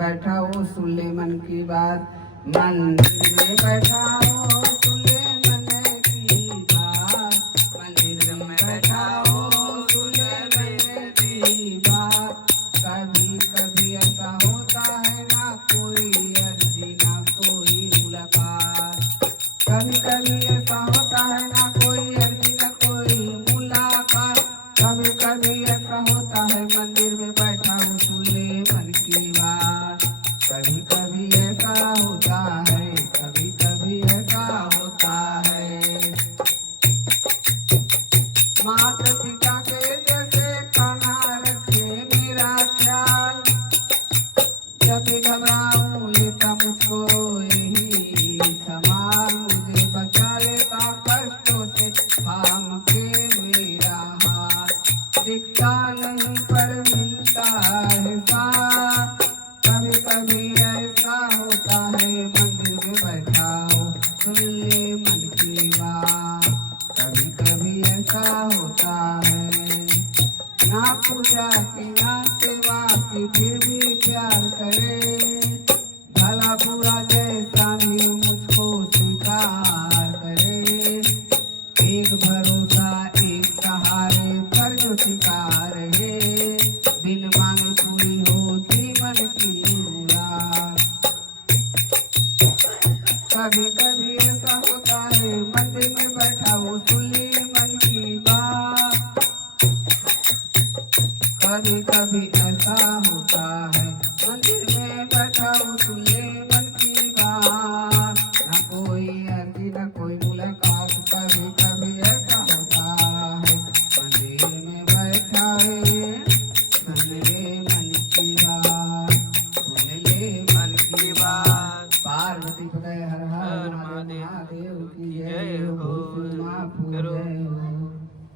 बैठा हो सुन ले मन की बात, मंदिर में बैठा हो सुन ले मन की बात, मंदिर में बैठा हो सुन ले मन की बात। कभी कभी ऐसा होता है ना कोई अर्जी ना कोई मुलाकात, कभी कभी ऐसा होता है ना कोई अर्जी ना कोई मुलाकात, कभी कभी ऐसा होता है मंदिर में बैठा हूँ सुन ले मन की बात, कभी कभी ऐसा होता है, कभी कभी ऐसा होता है। माता पिता के जैसे खाना रखे मेरा ख्याल, जब भी घबराऊं लेता मुझको यही संभाल, मुझे बचा लेता कष्टों से थाम के मेरा हाथ, दिखता नहीं पर मिलता है साथ। कभी कभी ऐसा होता है मंदिर में बैठा हो सुन ले मन की बात, कभी कभी ऐसा होता है। ना पूजा की ना सेवा की फिर भी प्यार करे, भला बुरा जैसा भी मुझको स्वीकार करे, एक भरोसा एक सहारे पर जो टिका रहे, बिन मांगे पूरी होती मन की मुराद। कभी कभी ऐसा होता है मंदिर में बैठा हो सुन ले मन की बात, कभी कभी ऐसा होता है मंदिर में बैठा हो सुन ले मन की बात, ना कोई अर्जी ना कोई मुलाकात, कभी कभी ऐसा होता है मंदिर में बैठा है सुन ले मन की बात, सुन ले मन की बात। पार्वती पदय हर हर महादेव की जय।